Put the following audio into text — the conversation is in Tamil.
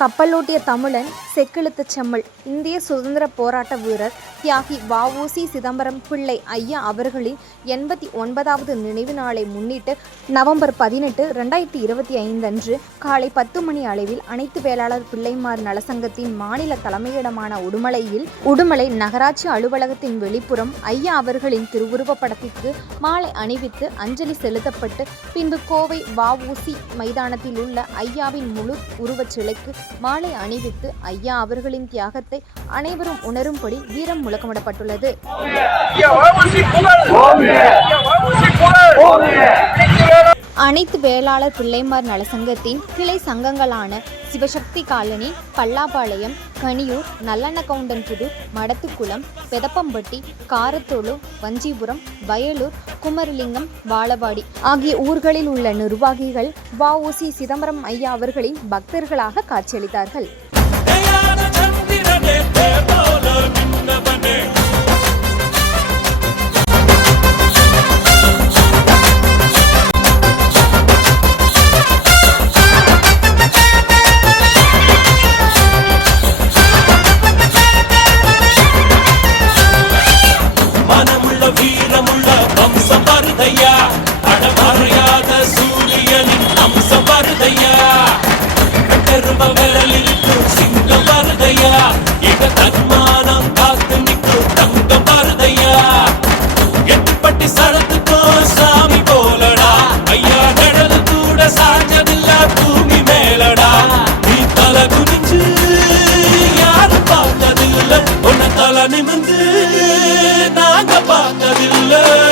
கப்பலோட்டிய தமிழன், செக்கிழுத்த செம்மல், இந்திய சுதந்திர போராட்ட வீரர், தியாகி வ.உ.சி. சிதம்பரம் பிள்ளை ஐயா அவர்களின் 89வது நினைவு நாளை முன்னிட்டு நவம்பர் 18, 2025 அன்று காலை 10 மணி அளவில் அனைத்து வேளாளர் பிள்ளைமார் நலசங்கத்தின் மாநில தலைமையிடமான உடுமலை நகராட்சி அலுவலகத்தின் வெளிப்புறம் ஐயா அவர்களின் திருவுருவப் படத்திற்கு மாலை அணிவித்து அஞ்சலி செலுத்தப்பட்டு பின்பு கோவை வ.உ.சி. மைதானத்தில் உள்ள ஐயாவின் முழு உருவச் சிலைக்கு மாலை அணிவித்து ஐயா அவர்களின் தியாகத்தை அனைவரும் உணரும்படி வீரம் முழக்கமிடப்பட்டுள்ளது. அனைத்து வேளாளர் பிள்ளைமார் நலசங்கத்தின் கிளை சங்கங்களான சிவசக்தி காலனி, பல்லாபாளையம், கனியூர், நல்லண்ணகவுண்டன்புதூர், மடத்துக்குளம், பெதப்பம்பட்டி, காரத்தோடு, வஞ்சிபுரம், வயலூர், குமரலிங்கம், வாழவாடி ஆகிய ஊர்களில் உள்ள நிர்வாகிகள் வ.உ.சி. சிதம்பரம் ஐயா அவர்களின் பக்தர்களாக காட்சியளித்தார்கள். நிமிர்ந்து நாங்க பார்த்ததில்லை.